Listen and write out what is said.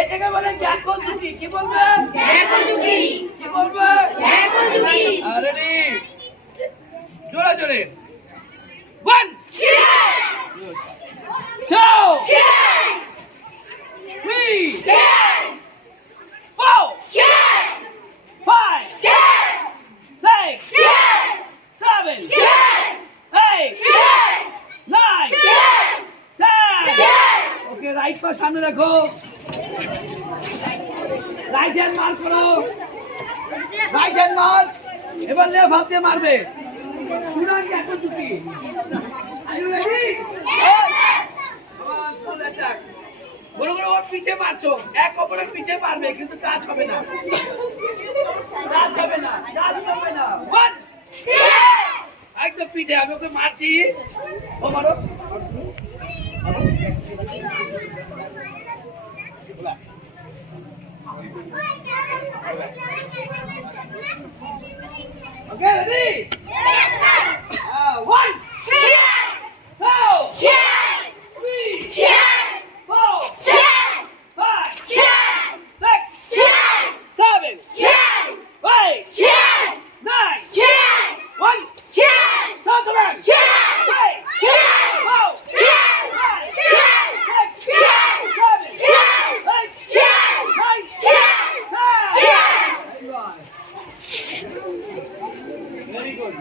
এটাকে বলে Jacko Juki. কি বলবে? Jacko Juki. কি বলবে? Jacko Juki. রেডি, জোরে জোরে। 1 2 3 4 5 6 7 8 9 10। ওকে, রাইট পা সামনে রাখো, রাইট হ্যান্ড মার করো, রাইট হ্যান্ড মার। এবার লেফট হাত দিয়ে মারবে। সুরান Jacko Juki. Are you ready? ফুল অ্যাটাক। বড় বড় ওর পিঠে মারছো, এক অপরের পিঠে মারবে, কিন্তু টাচ হবে না, টাচ হবে না, টাচ হবে না। 1 একদম পিঠে। আমি ওকে মারছি, ও মারো। Okay, ready?